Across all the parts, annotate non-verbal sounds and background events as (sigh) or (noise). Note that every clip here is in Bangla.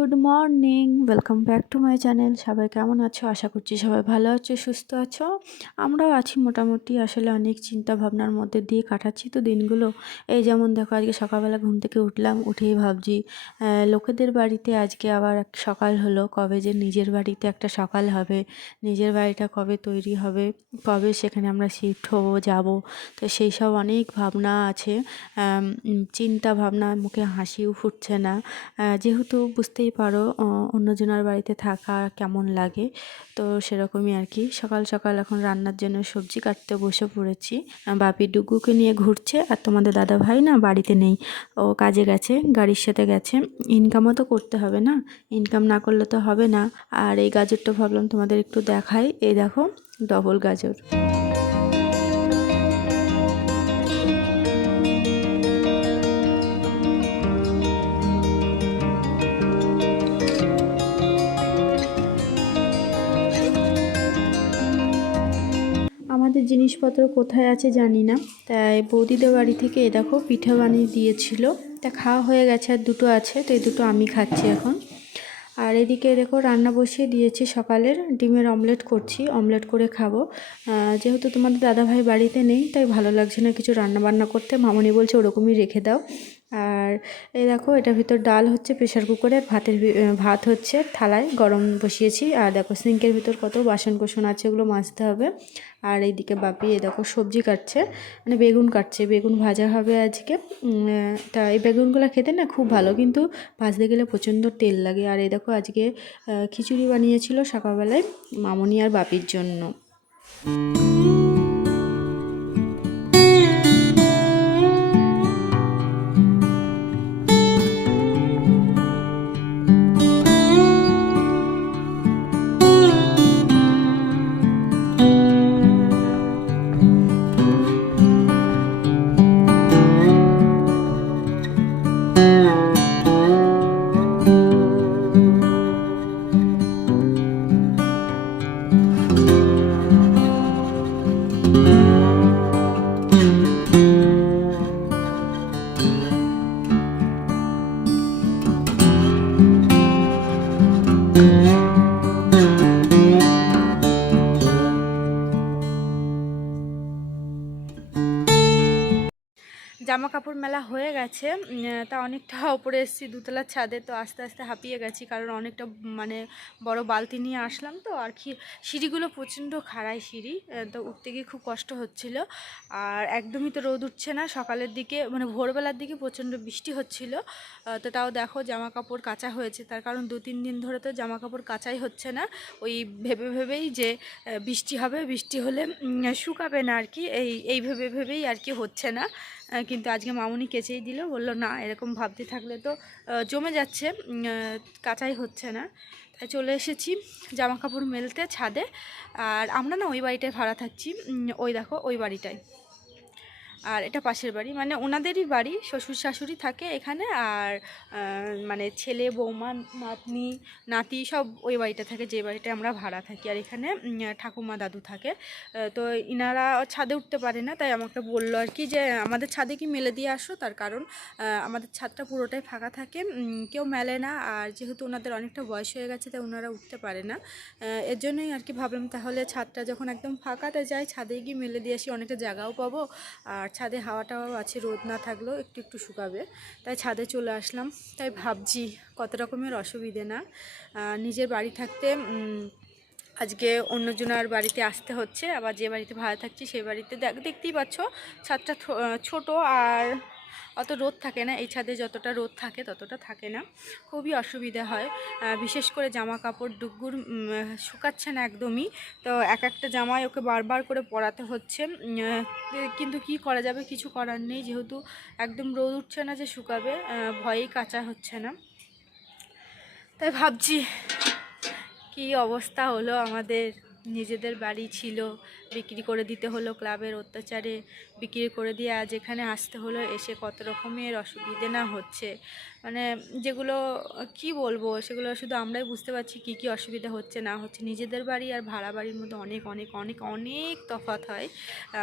Good morning. Welcome back to my channel সবাই কেমন আছো? আশা করছি সবাই ভালো আছো, সুস্থ আছো। আমরাও আছি মোটামুটি। আসলে অনেক চিন্তা ভাবনার মধ্যে দিয়ে কাটাচ্ছি তো দিনগুলো। এই যেমন দেখো, আজকে সকালবেলা ঘুম থেকে উঠলাম, উঠেই ভাবছি লোকেদের বাড়িতে আজকে আবার এক সকাল হলো। কবে যে নিজের বাড়িতে একটা সকাল হবে, নিজের বাড়িটা কবে তৈরি হবে, কবে সেখানে আমরা শিফট হব, যাব। তো সেই সব অনেক ভাবনা আছে। চিন্তা ভাবনা মুখে হাসিও ফুটছে না। যেহেতু বুঝতেই পারো আহ, অন্যজনের বাড়িতে থাকা কেমন লাগে। তো সেরকমই আর কি। সকাল সকাল এখন রান্নার জন্য সবজি কাটতে বসে পড়েছি। বাপি ডুগুকে নিয়ে ঘুরছে আর তোমাদের দাদা ভাই না বাড়িতে নেই। ও কাজে গেছে গাড়ির সাথে গেছে। ইনকামও তো করতে হবে না। ইনকাম না করলে তো হবে না। আর এই গাজরটা ভাবলাম তোমাদের একটু দেখাই। এই দেখো ডবল গাজর। জিনিসপত্র কোথায় আছে জানি না। তাই বৌদিদের বাড়ি থেকে এ দেখো পিঠা বানিয়ে দিয়েছিল। তা খাওয়া হয়ে গেছে আর দুটো আছে, তো এই দুটো আমি খাচ্ছি এখন। আর এদিকে দেখো রান্না বসিয়ে দিয়েছি সকালের। ডিমের অমলেট করছি, অমলেট করে খাব। যেহেতু তোমাদের দাদাভাই বাড়িতে নেই, তাই ভালো লাগছে না কিছু রান্না বান্না করতে। মামনি বলছে ওরকমই রেখে দাও। আর এই দেখো, এটার ভিতর ডাল হচ্ছে প্রেশার কুকারে, ভাতের ভাত হচ্ছে থালায় গরম বসিয়েছি। আর দেখো, সিঙ্কের ভিতর কত বাসন কোসন আছে, ওগুলো মাজতে হবে। আর এইদিকে বাপি, এই দেখো, সবজি কাটছে মানে বেগুন কাটছে, বেগুন ভাজা হবে আজকে। তা এই বেগুনগুলো খেতে না খুব ভালো, কিন্তু ভাজতে গেলে প্রচণ্ড তেল লাগে। আর এই দেখো, আজকে খিচুড়ি বানিয়েছিল সকালবেলায় মামনি আর বাপির জন্য। জামা কাপড় মেলা হয়ে গেছে তা অনেকটা (laughs) ওপরে এসেছি, দুতলার ছাদে, তো আস্তে আস্তে হাঁপিয়ে গেছি, কারণ অনেকটা মানে বড় বালতি নিয়ে আসলাম তো, আর কি, সিঁড়িগুলো প্রচণ্ড খাড়াই সিঁড়ি তো উঠতে গিয়ে খুব কষ্ট হচ্ছিল, আর একদমই তো রোদ উঠছে না, সকালের দিকে মানে ভোরবেলার দিকে প্রচণ্ড বৃষ্টি হচ্ছিল তো তাও দেখো জামা কাপড় কাঁচা হয়েছে, তার কারণ দু তিন দিন ধরে তো জামা কাপড় কাচাই হচ্ছে না, ওই ভেবে ভেবেই যে বৃষ্টি হবে, বৃষ্টি হলে শুকাবে না আর কি, এই এই ভেবে ভেবেই আর কি হচ্ছে না কিন্তু আজকে মামুনি কেচেই দিল, বলল, না, এরকম ভাবতে থাকলে তো জমে যাচ্ছে কাঁচাই হচ্ছে না। তাই চলে এসেছি জামা কাপড় মেলতে ছাদে। আর আমরা না ওই বাড়িটায় ভাড়া থাকছি ওই দেখো, ওই বাড়িটায়। আর এটা পাশের বাড়ি। মানে ওনাদেরই বাড়ি, শ্বশুর শাশুড়ি থাকে এখানে আর মানে ছেলে, বৌমা, নাতনি, নাতি সব ওই বাড়িটা থাকে, যে বাড়িটা আমরা ভাড়া থাকি। আর এখানে ঠাকুমা দাদু থাকে। তো ইনারা ছাদে উঠতে পারে না, তাই আমাকে বলল আর কি যে, আমাদের ছাদে কি মেলে দিয়ে আসো? তার কারণ আমাদের ছাদটা পুরোটাই ফাঁকা থাকে। কেউ মেলে না আর যেহেতু ওনাদের অনেকটা বয়স হয়ে গেছে, তাই ওনারা উঠতে পারে না। এর জন্যই আর কি ভাবলাম তাহলে ছাদটা যখন একদম ফাঁকাতে যাই, ছাদে গিয়ে মেলে দিয়ে আসি, অনেকটা জায়গাও পাবো। আর ছাদে হাওয়া টাওয়াও আছে, রোদ না থাকলেও একটু একটু শুকাবে। তাই ছাদে চলে আসলাম। তাই ভাবছি কত রকমের অসুবিধে না। নিজের বাড়ি থাকতে আজকে অন্যজনের বাড়িতে আসতে হচ্ছে। আবার যে বাড়িতে ভাড়া থাকছি সেই বাড়িতে দেখ- দেখতেই পাচ্ছ, ছাদটা ছোট আর অত রোদ থাকে না, এই ছাদে যতটা রোদ থাকে ততটা থাকে না। খুবই অসুবিধা হয়। বিশেষ করে জামা কাপড় ডুগুর শুকাচ্ছে না একদমই। তো এক একটা জামাই ওকে বারবার করে পরাতে হচ্ছে। কিন্তু কি করা যাবে কিছু করার নেই, যেহেতু একদম রোদ উঠছে না যে শুকাবে ভয়েই কাঁচা হচ্ছে না। তাই ভাবছি, কি অবস্থা হলো আমাদের? নিজেদের বাড়ি ছিল, বিক্রি করে দিতে হলো ক্লাবের অত্যাচারে, বিক্রি করে দিয়ে আজ এখানে আসতে হলো, এসে কত রকমের অসুবিধে না হচ্ছে। মানে যেগুলো, কি বলব, সেগুলো শুধু আমরাই বুঝতে পারছি কি কি অসুবিধা হচ্ছে, না হচ্ছে। নিজেদের বাড়ি আর ভাড়া বাড়ির মধ্যে অনেক অনেক অনেক অনেক তফাৎ হয়।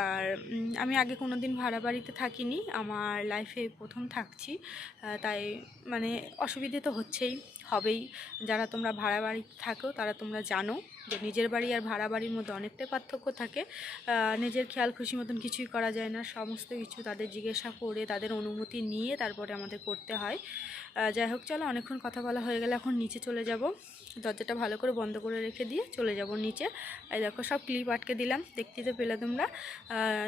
আর আমি আগে কোনো দিন ভাড়া বাড়িতে থাকিনি, আমার লাইফে প্রথম থাকছি তাই মানে অসুবিধে তো হচ্ছেই, হবেই। যারা তোমরা ভাড়া বাড়িতে থাকো, তারা তোমরা জানো। যে নিজের বাড়ি আর ভাড়া বাড়ির মধ্যে অনেকটাই পার্থক্য থাকে। নিজের খেয়াল খুশি মতন কিছুই করা যায় না। সমস্ত কিছু তাদের জিজ্ঞাসা করে, তাদের অনুমতি নিয়ে তারপরে আমাদের করতে হয়। যাই হোক, চলো অনেকক্ষণ কথা বলা হয়ে গেলে এখন নিচে চলে যাব। দরজাটা ভালো করে বন্ধ করে রেখে দিয়ে চলে যাব নিচে। এই দেখো, সব ক্লিপ আটকে দিলাম, দেখতে তো পেলে তোমরা।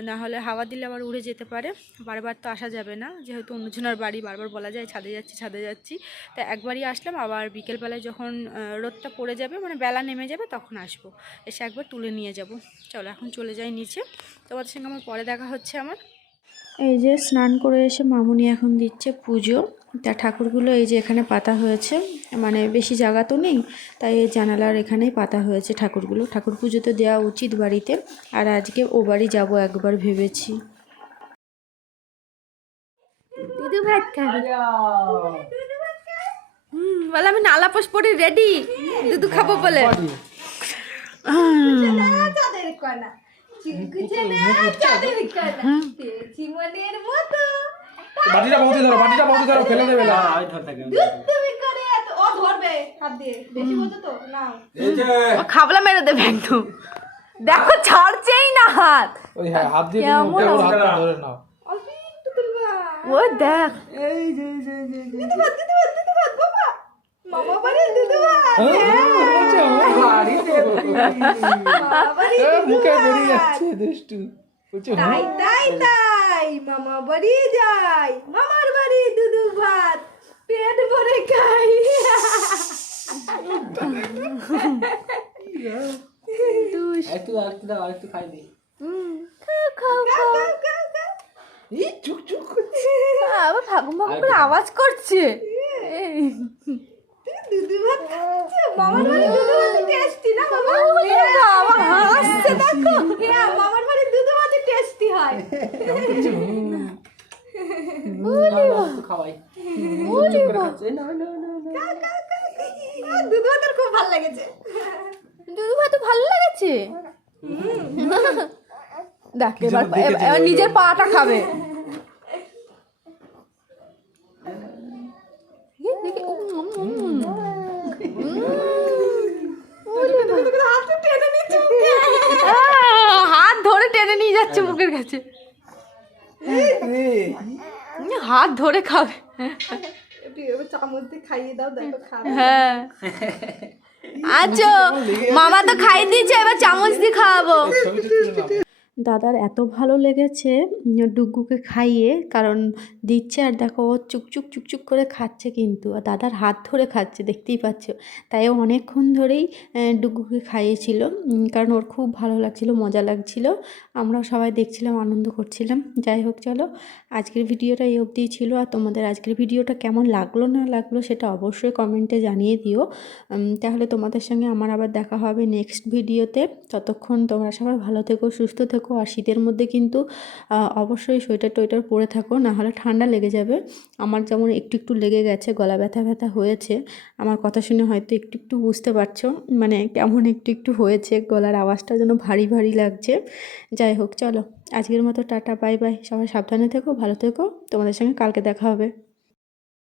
না হলে হাওয়া দিলে আবার উড়ে যেতে পারে। বারবার তো আসা যাবে না, যেহেতু অন্যজনের বাড়ি বারবার বলা যায়, ছাদে যাচ্ছি ছাদে যাচ্ছি। তা একবারই আসলাম, আবার বিকেলবেলায় যখন রোদটা পড়ে যাবে মানে বেলা নেমে যাবে, তখন আসব। এসে একবার তুলে নিয়ে যাব। চলো, এখন চলে যাই নিচে। তোমাদের সঙ্গে আমার পরে দেখা হচ্ছে আমার। এই যে স্নান করে এসে মামুনি এখন দিচ্ছে পুজো। তা ঠাকুরগুলো এই যে এখানে পাতা হয়েছে মানে বেশি জায়গা তো নেই তাই এই জানালার এখানেই পাতা হয়েছে ঠাকুরগুলো। ঠাকুর পুজো তো দেওয়া উচিত বাড়িতে আর আজকে ও বাড়ি যাব একবার ভেবেছি। দুধু ভাত খাবি? হুম বলে আমি নালা পোষ পড়ি রেডি দুধু খাব বলে। চাঁদের না চাঁদের কলা পেয়েছি মতো বাটিটা বৌদি ধরো বাটিটা বৌদি ধরো ফেলে দেবে না। দুধ তুমি করে এত ও ধরবে হাত দিয়ে। বেশি তো? নাও। খাবলা মেরে দেবে একদম। দেখো ছাড়ছেই না হাত। ওই হ্যাঁ হাত দিয়ে কেমন তুমি ওর ধরে নাও। ও দেখ। ভাত দিদি ভাত দিদি ভাত বাবা। মামা বাড়ি দিদি ভাত মামা বাড়ি মুখে। বেরিয়ে যাচ্ছে দুষ্টু। তাই তাই তাই। মামা বাড়ি যাই মামার বাড়ি দুধু ভাত। পেট ভরে খাই। একটু আরেকটু দাও আরেকটু খাই দিই। আবার ফাগুন ফাগুন করে আওয়াজ করছে। দুধু ভাত খাচ্ছে? মামার বাড়ি দুধু ভাত টেস্টি না মামা? আবার হাসছে দেখো হ্যাঁ মামার বাড়ি দুধু ভাত টেস্টি হয় কেমন করছে নাও, নাও, একটু খাওয়াই চুপ করে খাচ্ছে না না না না আর দুধু ভাতের খুব ভালো লেগেছে দুধু ভাই তো ভালো লেগেছে দেখ এবার এবার- নিজের পাটা খাবে। হাতে ধরে টেনে নিয়ে যাচ্ছে মুখের কাছে। হাত ধরে খাবে। চামচ দিয়ে খাইয়ে দাও দেখো খাবে। হ্যাঁ। (laughs) আচ্ছা মামা তো খাই দিয়েছে এবার চামচ দিয়ে খাওয়াবো। দাদার এত ভালো লেগেছে উম, ডুগ্গুকে খাইয়ে কারণ দিচ্ছে আর দেখো ও চুকচুক চুকচুক করে খাচ্ছে কিন্তু আর দাদার হাত ধরে খাচ্ছে দেখতেই পাচ্ছ। তাই ও অনেকক্ষণ ধরেই আহ, ডুগ্গুকে খাইয়েছিল কারণ ওর খুব ভালো লাগছিল মজা লাগছিল। আমরা সবাই দেখছিলাম আনন্দ করছিলাম। যাই হোক চলো আজকের ভিডিওটা এই অবধিই ছিল। আর তোমাদের আজকের ভিডিওটা কেমন লাগল না লাগল সেটা অবশ্যই কমেন্টে জানিয়ে দিও। তাহলে তোমাদের সঙ্গে আমার আবার দেখা হবে নেক্সট ভিডিওতে। ততক্ষণ তোমরা সবাই ভালো থেকো সুস্থ থেকো। আর শীতের মধ্যে কিন্তু অবশ্যই সোয়েটার টোয়েটার পরে থাকো না হলে ঠান্ডা লেগে যাবে। আমার যেমন একটু একটু লেগে গেছে, গলা ব্যথা ব্যথা হয়েছে। আমার কথা শুনে হয়তো একটু একটু বুঝতে পারছ মানে কেমন একটু একটু হয়েছে, গলার আওয়াজটা যেন ভারী ভারী লাগছে। যাই হোক, চলো, আজকের মতো টাটা, বাই বাই, সবাই সাবধানে থেকো, ভালো থেকো, তোমাদের সঙ্গে কালকে দেখা হবে।